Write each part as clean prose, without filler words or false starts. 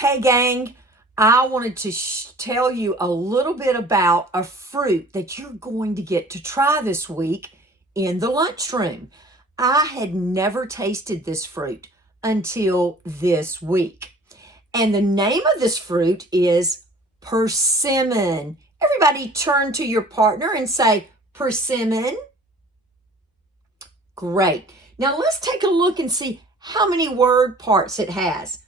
Hey gang, I wanted to tell you a little bit about a fruit that you're going to get to try this week in the lunchroom. I had never tasted this fruit until this week. And the name of this fruit is persimmon. Everybody turn to your partner and say, persimmon. Great. Now let's take a look and see how many word parts it has.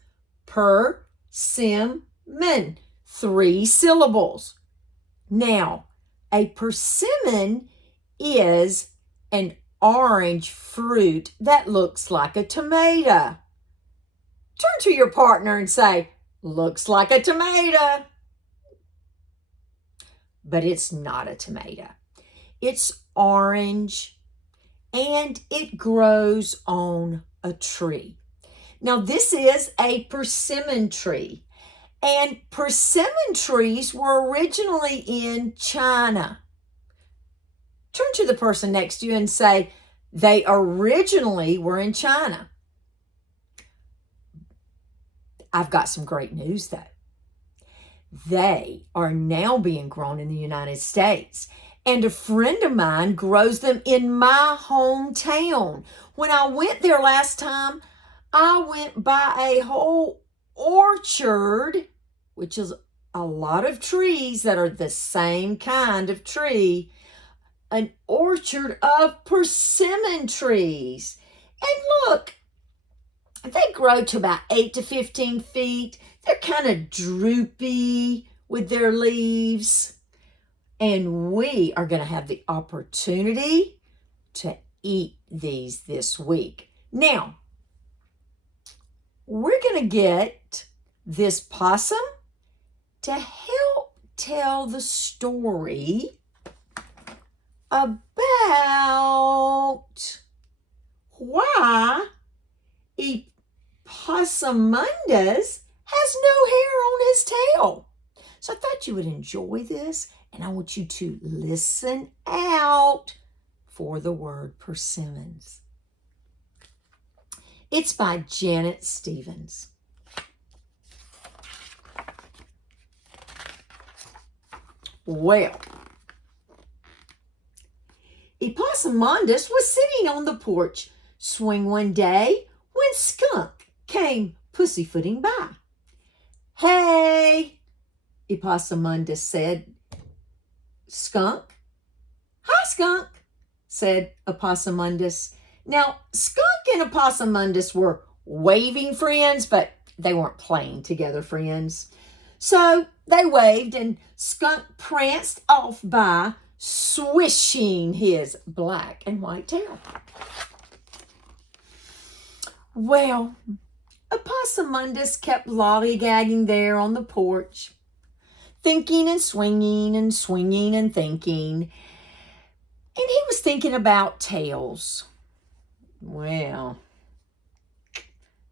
Persimmon, 3 syllables. Now, a persimmon is an orange fruit that looks like a tomato. Turn to your partner and say, looks like a tomato. But it's not a tomato. It's orange and it grows on a tree. Now, this is a persimmon tree, and persimmon trees were originally in China. Turn to the person next to you and say, they originally were in China. I've got some great news, though. They are now being grown in the United States, and a friend of mine grows them in my hometown. When I went there last time, I went by a whole orchard, which is a lot of trees that are the same kind of tree, an orchard of persimmon trees. And look, they grow to about 8 to 15 feet. They're kind of droopy with their leaves. And we are going to have the opportunity to eat these this week. Now, we're going to get this possum to help tell the story about why Epossumondas has no hair on his tail. So I thought you would enjoy this, and I want you to listen out for the word persimmons. It's by Janet Stevens. Well, Epossumondas was sitting on the porch swing one day when Skunk came pussyfooting by. Hey, Epossumondas said. Skunk? Hi, Skunk, said Epossumondas. Now, Skunk and Epossumondas were waving friends, but they weren't playing together friends. So they waved, and Skunk pranced off by, swishing his black and white tail. Well, Epossumondas kept lollygagging there on the porch, thinking and swinging and swinging and thinking. And he was thinking about tails. Well,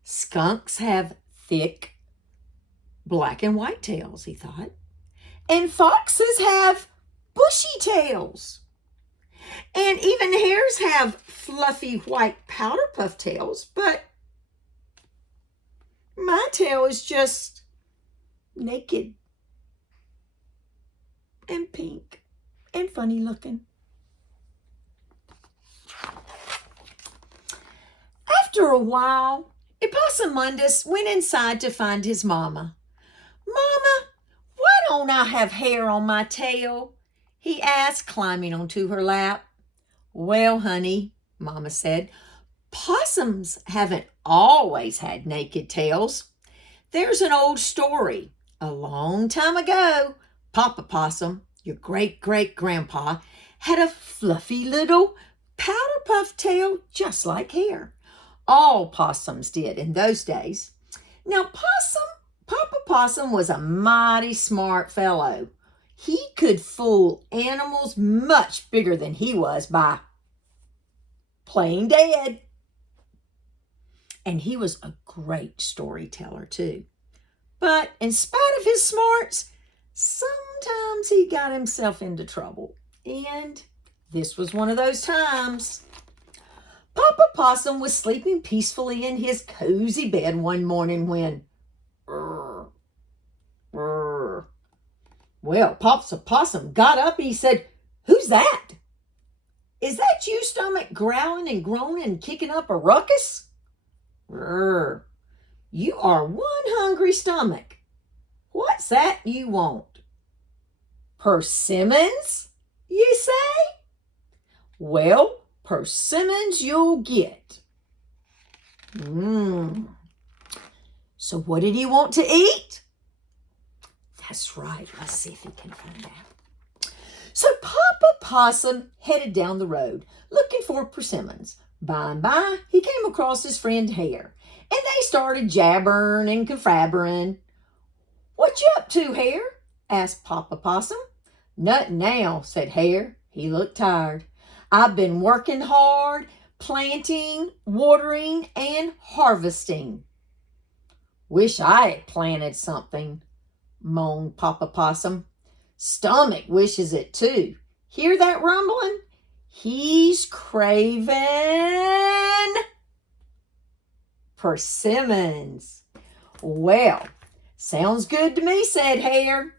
skunks have thick black and white tails, he thought. And foxes have bushy tails. And even hares have fluffy white powder puff tails, but my tail is just naked and pink and funny looking. After a while, Epossumondas went inside to find his mama. Mama, why don't I have hair on my tail? He asked, climbing onto her lap. Well, honey, Mama said, possums haven't always had naked tails. There's an old story. A long time ago, Papa Possum, your great-great-grandpa, had a fluffy little powder puff tail just like hair. All possums did in those days. Now, Papa Possum was a mighty smart fellow. He could fool animals much bigger than he was by playing dead. And he was a great storyteller too. But in spite of his smarts, sometimes he got himself into trouble. And this was one of those times. Papa Possum was sleeping peacefully in his cozy bed one morning when Well, Papa Possum got up and he said, "Who's that? Is that you, Stomach, growling and groaning and kicking up a ruckus?" "Grr, you are one hungry stomach. What's that you want? Persimmons, you say? Well, persimmons you'll get." So what did he want to eat? That's right. Let's see if he can find out. So Papa Possum headed down the road looking for persimmons. By and by, he came across his friend Hare, and they started jabbering and confabbering. "What you up to, Hare?" asked Papa Possum. "Nothing now," said Hare. He looked tired. "I've been working hard, planting, watering, and harvesting." "Wish I had planted something," moaned Papa Possum. "Stomach wishes it too. Hear that rumbling? He's craving persimmons." "Well, sounds good to me," said Hare.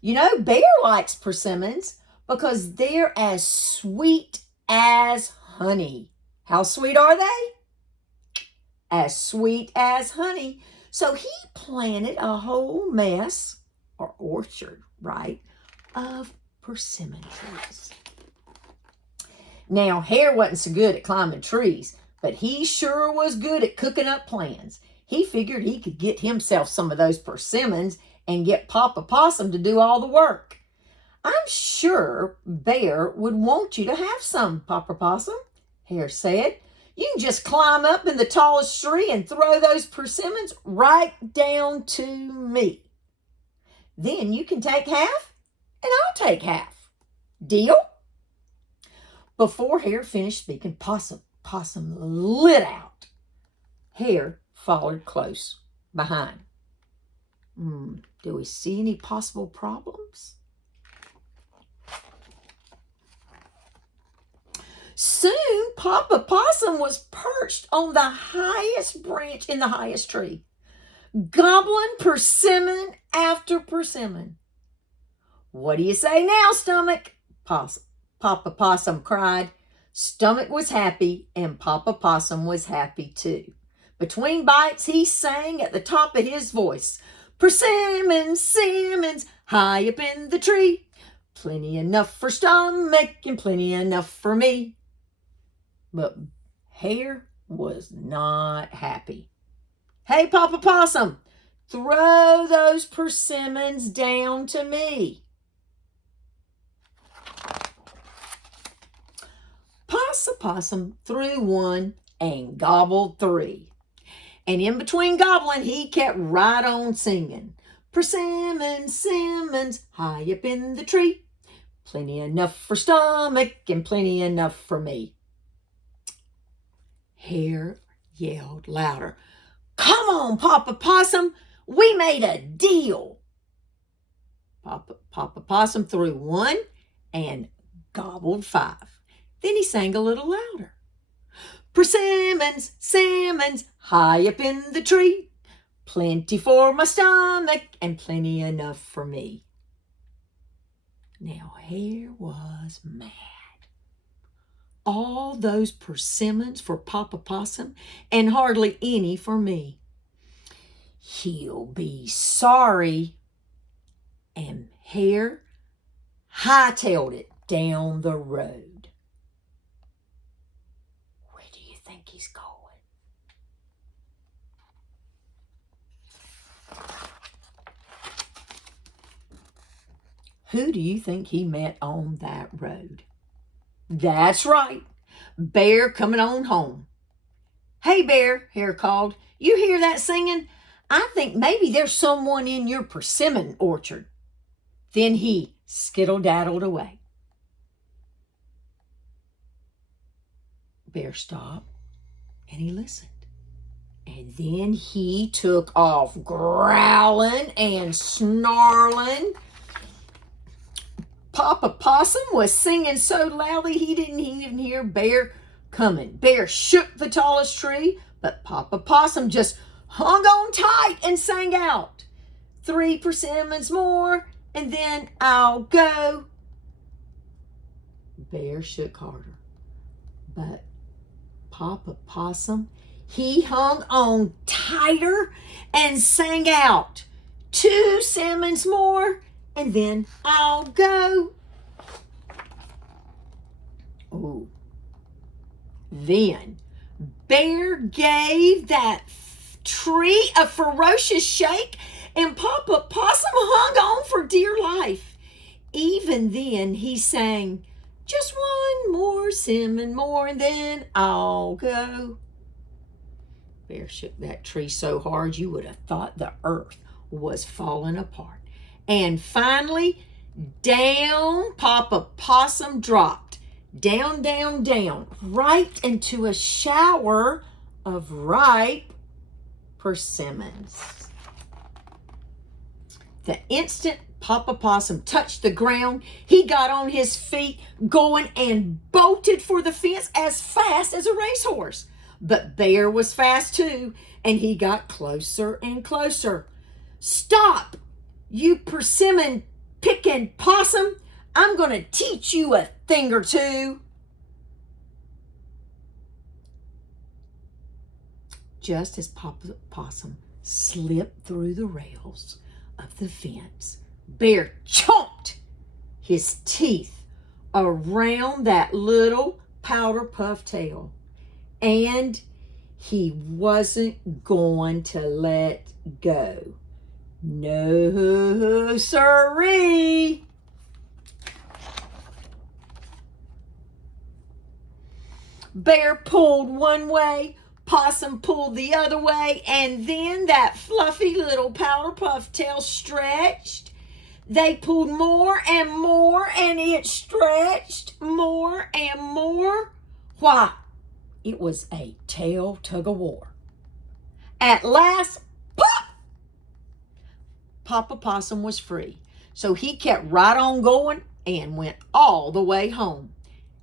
"You know, Bear likes persimmons because they're as sweet as honey." "How sweet are they?" "As sweet as honey." So he planted a whole mess, or orchard, right, of persimmon trees. Now, Hare wasn't so good at climbing trees, but he sure was good at cooking up plans. He figured he could get himself some of those persimmons and get Papa Possum to do all the work. "I'm sure Bear would want you to have some, Papa Possum," Hare said. "You can just climb up in the tallest tree and throw those persimmons right down to me. Then you can take half and I'll take half. Deal?" Before Hare finished speaking, Possum lit out. Hare followed close behind. Do we see any possible problems? Soon, Papa Possum was perched on the highest branch in the highest tree, gobbling persimmon after persimmon. "What do you say now, Stomach?" Papa Possum cried. Stomach was happy, and Papa Possum was happy too. Between bites, he sang at the top of his voice, "Persimmons, simmons, high up in the tree. Plenty enough for Stomach and plenty enough for me." But Hare was not happy. "Hey, Papa Possum, throw those persimmons down to me." Papa Possum threw one and gobbled three. And in between gobbling, he kept right on singing, "Persimmons, simmons, high up in the tree. Plenty enough for Stomach and plenty enough for me." Hare yelled louder, "Come on, Papa Possum, we made a deal." Papa Possum threw one and gobbled five. Then he sang a little louder, "Persimmons, simmons, high up in the tree. Plenty for my stomach and plenty enough for me." Now Hare was mad. All those persimmons for Papa Possum and hardly any for me. He'll be sorry. And Hare hightailed it down the road. Where do you think he's going? Who do you think he met on that road? That's right, Bear coming on home. "Hey, Bear," Hare called, "you hear that singing? I think maybe there's someone in your persimmon orchard." Then he skittle-daddled away. Bear stopped and he listened. And then he took off growling and snarling. Papa Possum was singing so loudly he didn't even hear Bear coming. Bear shook the tallest tree, but Papa Possum just hung on tight and sang out, 3 persimmons more and then I'll go. Bear shook harder, but Papa Possum, he hung on tighter and sang out, 2 salmons more, and then I'll go. Oh. Then Bear gave that tree a ferocious shake, and Papa Possum hung on for dear life. Even then he sang, just 1 more salmon more, and then I'll go. Bear shook that tree so hard you would have thought the earth was falling apart. And finally, down Papa Possum dropped. Down, down, down, right into a shower of ripe persimmons. The instant Papa Possum touched the ground, he got on his feet, going and bolted for the fence as fast as a racehorse. But Bear was fast too, and he got closer and closer. Stop, you persimmon picking possum. I'm going to teach you a thing or two. Just as Papa Possum slipped through the rails of the fence, Bear chomped his teeth around that little powder puff tail. And he wasn't going to let go. No, sirree. Bear pulled one way, Possum pulled the other way, and then that fluffy little powder puff tail stretched. They pulled more and more, and it stretched more and more. Why, it was a tail tug-of-war. At last, pop! Papa Possum was free, so he kept right on going and went all the way home.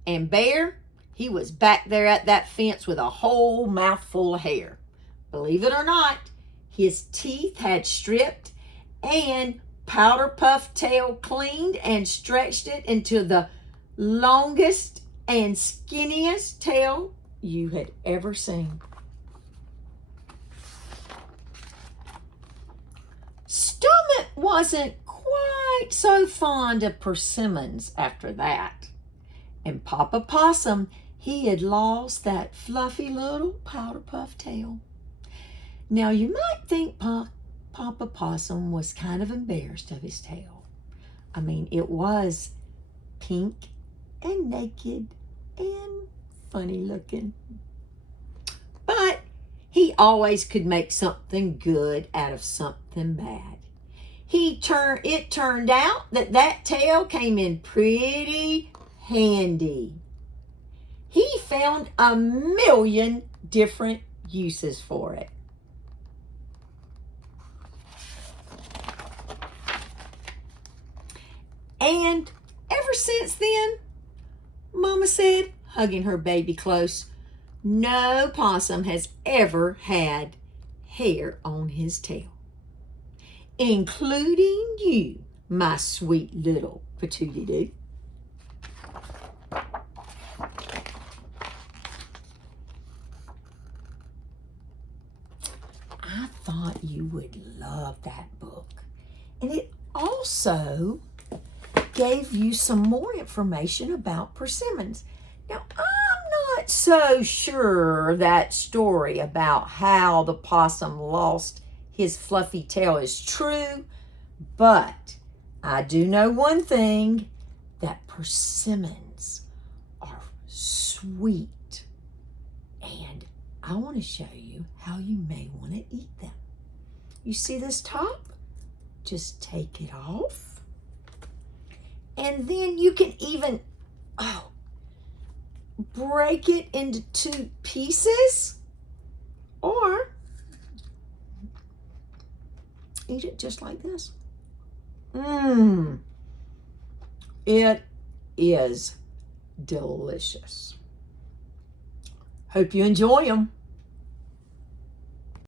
And Bear, he was back there at that fence with a whole mouthful of hair. Believe it or not, his teeth had stripped and powder puff tail cleaned and stretched it into the longest and skinniest tail you had ever seen. Stomach wasn't quite so fond of persimmons after that. And Papa Possum, he had lost that fluffy little powder puff tail. Now you might think Papa Possum was kind of embarrassed of his tail. I mean, it was pink and naked and funny looking. But he always could make something good out of something bad. It turned out that tail came in pretty handy. He found 1,000,000 different uses for it. And ever since then, Mama said, hugging her baby close, no possum has ever had hair on his tail, including you, my sweet little patootie-doo. I thought you would love that book. And it also gave you some more information about persimmons. Now, I'm not so sure that story about how the possum lost his fluffy tail is true, but I do know one thing, that persimmons are sweet. And I want to show you how you may want to eat them. You see this top? Just take it off. And then you can even, break it into 2 pieces, or eat it just like this. It is delicious. Hope you enjoy them.